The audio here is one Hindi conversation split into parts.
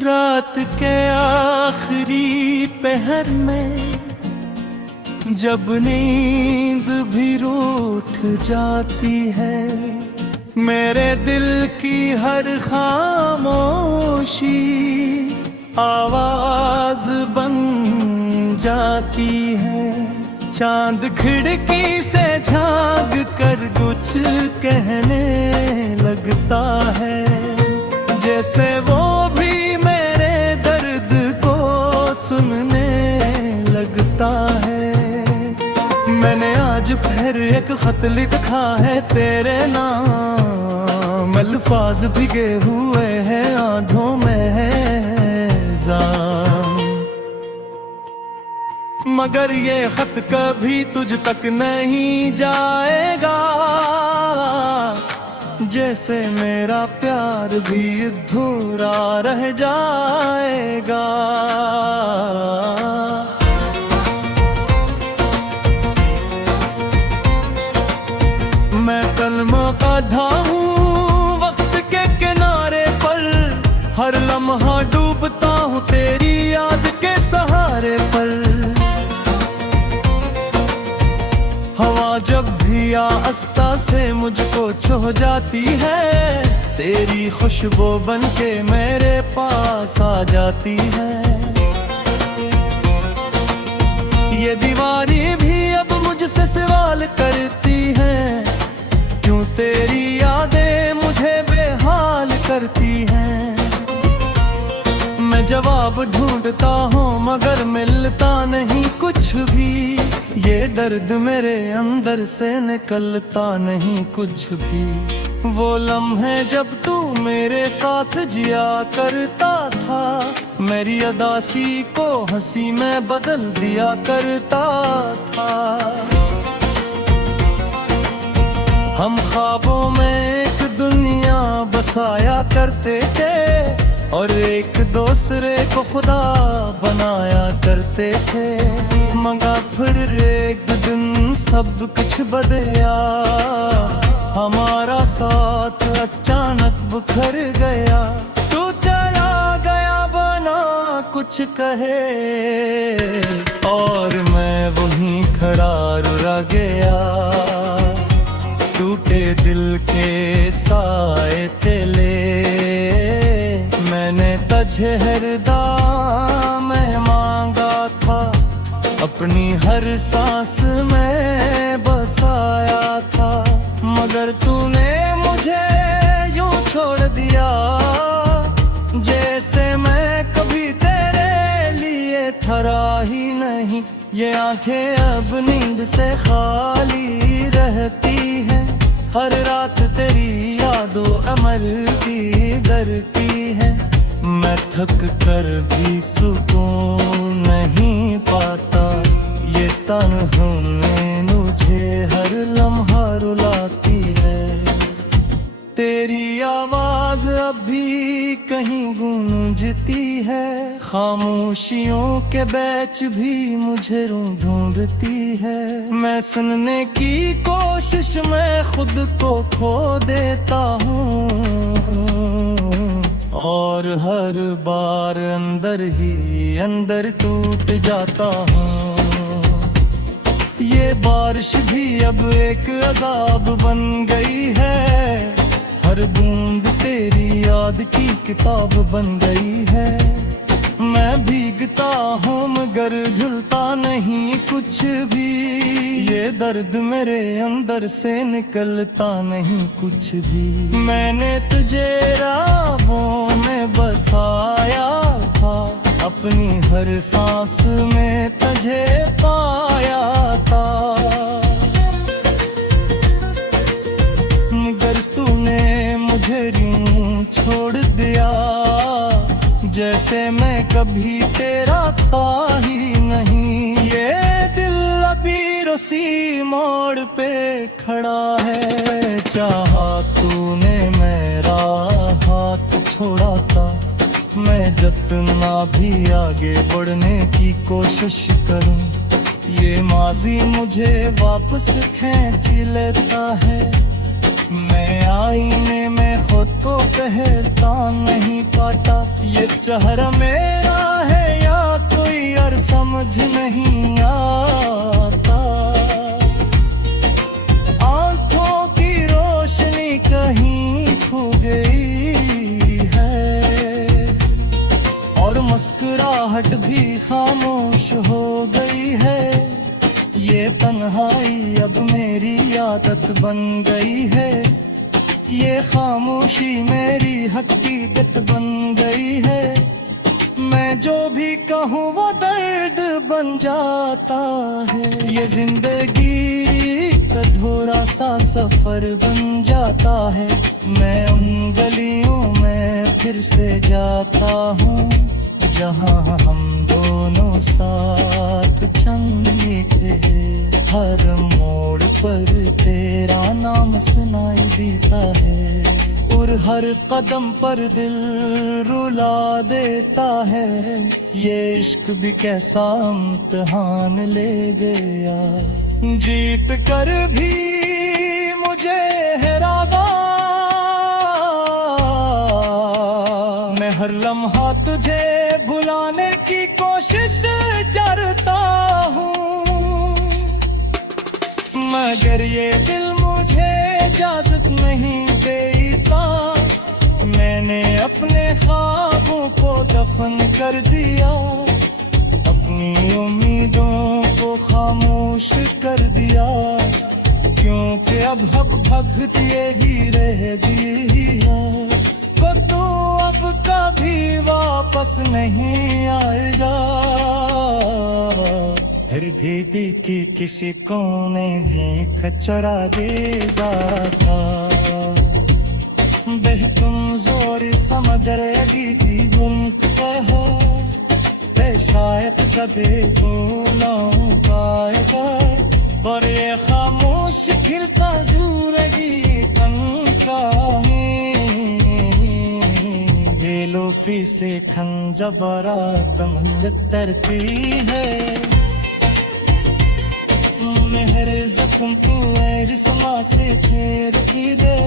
रात के आखिरी पहर में जब नींद भी रूठ जाती है, मेरे दिल की हर खामोशी आवाज बन जाती है। चांद खिड़की से झांक कर कुछ कहने लगता है, जैसे वो भी मेरे दर्द को सुनने लगता है। मैंने आज फिर एक खत लिखा है तेरे नाम, अल्फाज भीगे हुए हैं आंधों में है जाम। मगर ये खत कभी तुझ तक नहीं जाएगा, जैसे मेरा प्यार भी अधूरा रह जाएगा। मैं तलमकदा हूँ वक्त के किनारे पर, हर लम्हा डूबता हूँ तेरी याद के सहारे पर। हवा जब भी आस्ता से मुझको छू जाती है, तेरी खुशबू बनके मेरे पास आ जाती है। ये दीवारी भी अब मुझसे सवाल करती है, क्यों तेरी यादें मुझे बेहाल करती हैं। मैं जवाब ढूंढता हूँ मगर मिलता नहीं कुछ भी, ये दर्द मेरे अंदर से निकलता नहीं कुछ भी। वो लम्हे जब तू मेरे साथ जिया करता था, मेरी अदासी को हंसी में बदल दिया करता था। हम ख्वाबों में एक दुनिया बसाया करते थे, और एक दूसरे को खुदा बनाया करते थे। मगर फिर एक दिन सब कुछ बदला, हमारा साथ अचानक बिखर गया। तू चला गया बना कुछ कहे, और मैं वहीं खड़ा रह गया। टूटे दिल के साए तेले मैंने तुझे हरदम में मांगा था, अपनी हर सांस में बसाया था। मगर तूने मुझे यूं छोड़ दिया, जैसे मैं कभी तेरे लिए थरा ही नहीं। ये आंखें अब नींद से खाली रहती हैं, हर रात तेरी यादों अमर की डरती है। मैं थक कर भी सुकून नहीं पाता, ये तन्हाई मुझे हर लम्हा रुलाती है। तेरी आवाज अभी कहीं गूंजती है, खामोशियों के बीच भी मुझे ढूंढती है। मैं सुनने की कोशिश में खुद को खो देता हूँ, और हर बार अंदर ही अंदर टूट जाता हूँ। ये बारिश भी अब एक अज़ाब बन गई है, हर बूंद तेरी याद की किताब बन गई है। मैं भीगता हूँ मगर धुलता नहीं कुछ भी, ये दर्द मेरे अंदर से निकलता नहीं कुछ भी। मैंने तुझे राहों में बसाया था, अपनी हर सांस में तुझे पाया था। मगर तूने मुझे यूं छोड़ दिया, जैसे मैं कभी तेरा था ही नहीं। ये दिल अभी रसी मोड़ पे खड़ा है, चाहा तूने मेरा हाथ छोड़ा था। मैं जितना भी आगे बढ़ने की कोशिश करूं, ये माजी मुझे वापस खींच लेता है। मैं आईने में खुद को ठहरता नहीं पाता। ये चेहरा मेरा है या कोई और समझ नहीं आता। आंखों की रोशनी कहीं खो गई है और मुस्कुराहट भी खामोश हो गई है। ये तन्हाई अब मेरी आदत बन गई है। ये खामोशी मेरी हकीकत बन गई है। मैं जो भी कहूँ वो दर्द बन जाता है। ये जिंदगी अधूरा सा सफर बन जाता है। मैं उन गलियों में फिर से जाता हूँ जहाँ हम दोनों साथ चलते थे। हर मोड़ पर तेरा नाम सुनाई देता है और हर कदम पर दिल रुला देता है। ये इश्क भी कैसा इम्तिहान ले गया। जीत कर भी मुझे हरादा। मैं हर लम्हा तुझे भुलाने की कोशिश करता हूँ, मगर ये दिल मुझे इजाजत नहीं देता। मैंने अपने ख्वाबों को दफन कर दिया, अपनी उम्मीदों को खामोश कर दिया। क्योंकि अब भक्त यही रह गया को तू अब कभी वापस नहीं आएगा। हृदय की किसी कोने में कचरा देगा था। बेहतुम जोर समगर दीदी गुम कहो शायद कभी तो ना पाएगा। पर ये खामोश फिर सा ज़िंदगी तंका बेलूफी से खंजबरा तमंग तरती है। मेहर जख्म तू रिस्मा से छेड़ती दे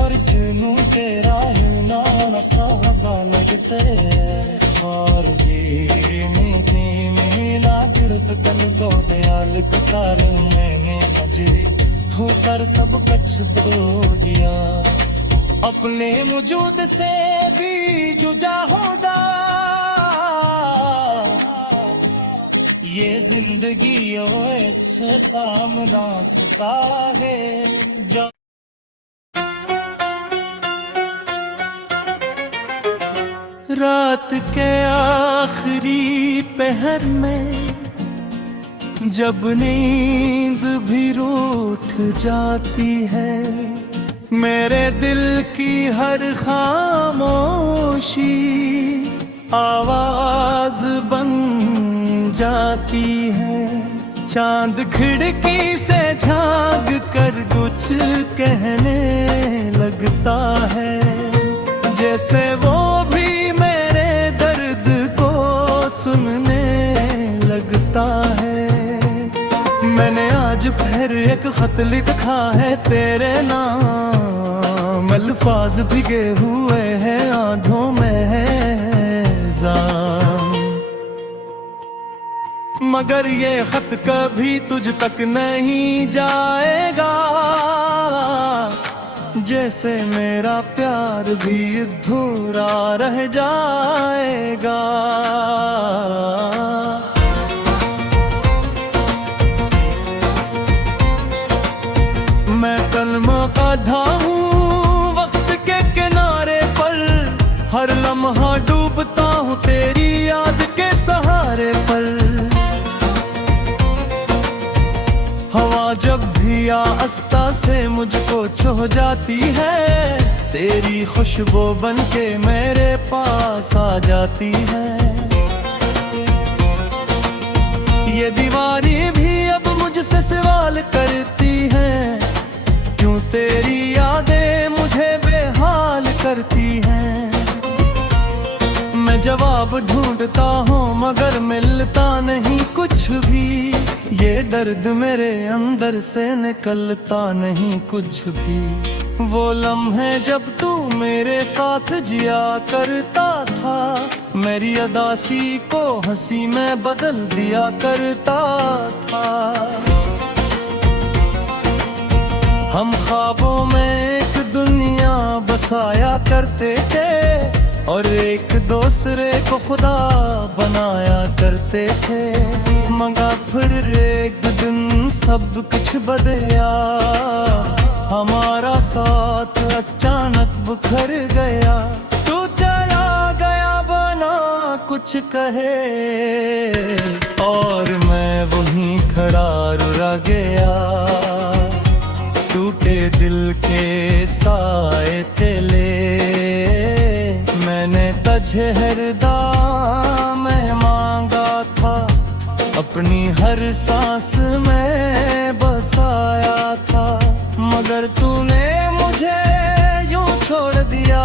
और सुनू तेरा है ना साहबा लगते और मीठी मिला गिरत कल दो दयाल कतार मैंने मुझे होकर सब कुछ बो दिया। अपने वजूद से भी जुदा होगा ये जिंदगी अच्छे सामना सता है जो रात के आखिरी पहर में जब नींद भी रूठ जाती है। मेरे दिल की हर खामोशी आवाज बन जाती है। चांद खिड़की से झांक कर कुछ कहने लगता है, जैसे वो भी मेरे दर्द को सुनने लगता है। मैंने आज फिर एक खत लिखा है तेरे नाम, अल्फाज भिगे हुए हैं आंधों में है जाम। मगर ये खत कभी तुझ तक नहीं जाएगा, जैसे मेरा प्यार भी अधूरा रह जाएगा। मैं कलमा काढ़ा हूँ वक्त के किनारे पर, हर लम्हा डूबता हूँ तेरी याद के सहारे पर। हवा जब भी आस्ता से मुझको छू जाती है, तेरी खुशबू बन के मेरे पास आ जाती है। ये दीवारी भी अब मुझसे सवाल करती है, क्यों तेरी यादें मुझे बेहाल करती हैं। मैं जवाब ढूंढता हूँ मगर मिलता नहीं कुछ भी, ये दर्द मेरे अंदर से निकलता नहीं कुछ भी। वो लम्हे जब तू मेरे साथ जिया करता था, मेरी अदासी को हंसी में बदल दिया करता था। हम ख्वाबों में एक दुनिया बसाया करते थे और एक दूसरे को खुदा बनाया करते थे, मगर फिर एक दिन सब कुछ बदला, हमारा साथ अचानक बिखर गया। तू चला गया बना कुछ कहे और मैं वहीं खड़ा रुला गया। टूटे दिल के साए तेले मैंने तुझे हरदा में मांगा था, अपनी हर सांस में बसाया था, मगर तूने मुझे यूं छोड़ दिया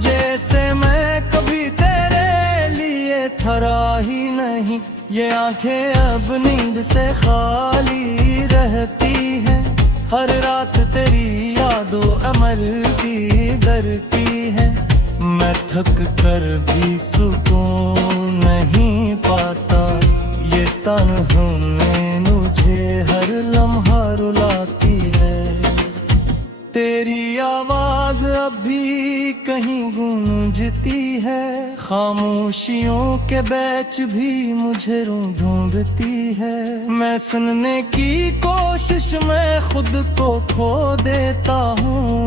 जैसे मैं कभी तेरे लिए थरा ही नहीं। ये आंखें अब नींद से खाली रहती हैं, हर रात तेरी यादों अमल की डरती है। मैं थक कर भी सुकून नहीं पाता, ये तन्हा में मुझे हर लम्हा रुलाती है। तेरी आवाज अभी कहीं गूंजती है, खामोशियों के बीच भी मुझे ढूंढती है। मैं सुनने की कोशिश में खुद को खो देता हूँ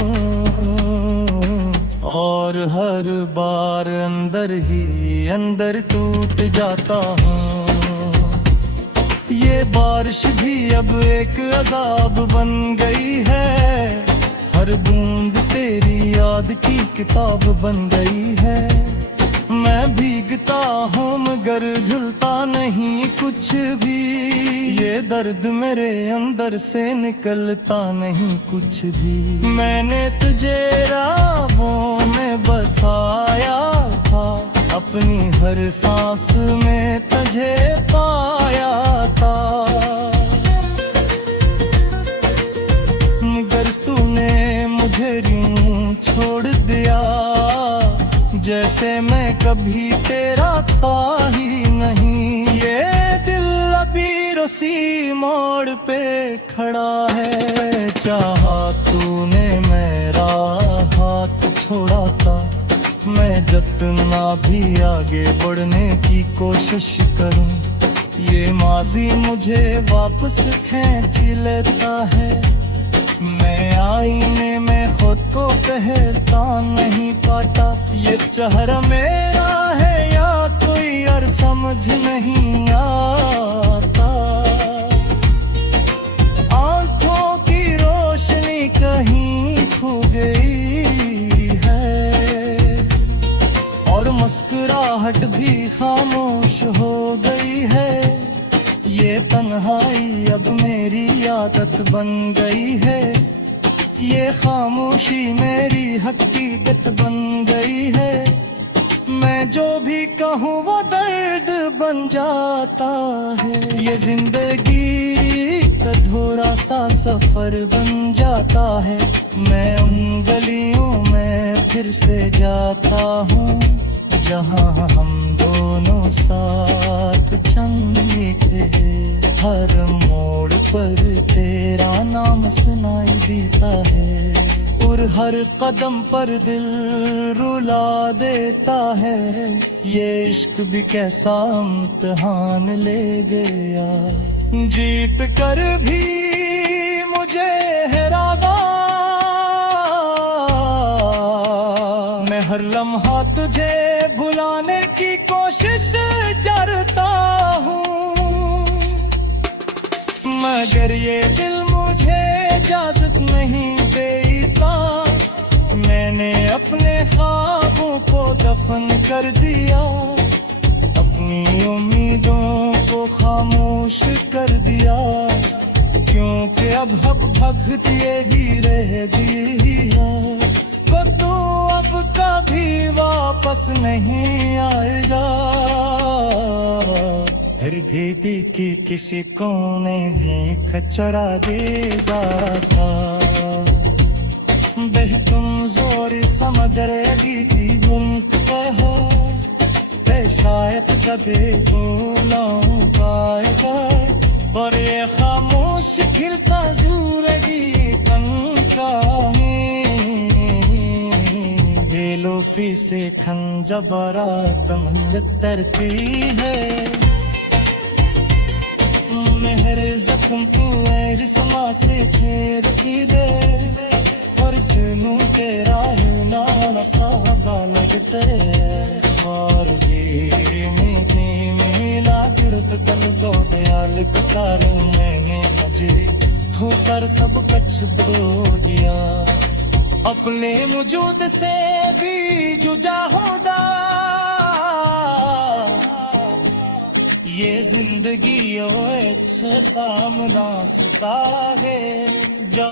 और हर बार अंदर ही अंदर टूट जाता हूँ। ये बारिश भी अब एक अज़ाब बन गई है, हर बूंद तेरी याद की किताब बन गई है। मैं भीगता हूँ मगर धुलता नहीं कुछ भी, ये दर्द मेरे अंदर से निकलता नहीं कुछ भी। मैंने तुझे राहों में बसाया था, अपनी हर सांस में तुझे पाया था, मगर तूने मुझे यूं छोड़ दिया जैसे मैं कभी तेरा था ही नहीं। ये दिल अभी रसी मोड़ पे खड़ा है, चाहा तूने मेरा हाथ छोड़ा था, मैं जितना भी आगे बढ़ने की कोशिश करूं, ये माजी मुझे वापस खींच लेता है। मैं आईने में खुद को कहता नहीं पाता, ये चेहरा मेरा है या कोई और समझ नहीं आता। आंखों की रोशनी कहीं खो गई है और मुस्कुराहट भी खामोश हो गई है। ये तन्हाई अब मेरी आदत बन गई है, ये खामोशी मेरी हकीकत बन गई है। मैं जो भी कहूँ वो दर्द बन जाता है, ये जिंदगी का अधूरा सा सफर बन जाता है। मैं उन गलियों में फिर से जाता हूँ जहाँ हम दोनों साथ चलते थे, हर मोड़ पर तेरा नाम सुनाई देता है और हर कदम पर दिल रुला देता है। ये इश्क भी कैसा इम्तिहान ले गया, जीत कर भी मुझे हराना। मैं हर लम्हा तुझे भुलाने की कोशिश करता हूँ, मगर ये दिल मुझे इजाजत नहीं देता। मैंने अपने ख्वाबों को दफन कर दिया, अपनी उम्मीदों को खामोश कर दिया, क्योंकि अब भक्त यही रह दिया। तो तू अब कभी वापस नहीं आएगा, हृदय की किसी कोने में कचरा देगा था। समगरेगी की बुनत पे हो ते शायद कभी बोलाऊं पाएगा और ये खामोश फिर साजूरेगी पंखा बेलोफी से खंजबरा तमंग तरती है मेहर जख्म को रिसमा से छेड़ती दे और इसनू तेरा है ना साहबा लगते और मीठी मिला गिरत कल दो दयाल कतारी मैंने मजरी होकर सब कछ बो दिया अपने वजूद से भी जुदा होदा ये जिंदगी ओ अच्छे सामना सता है जो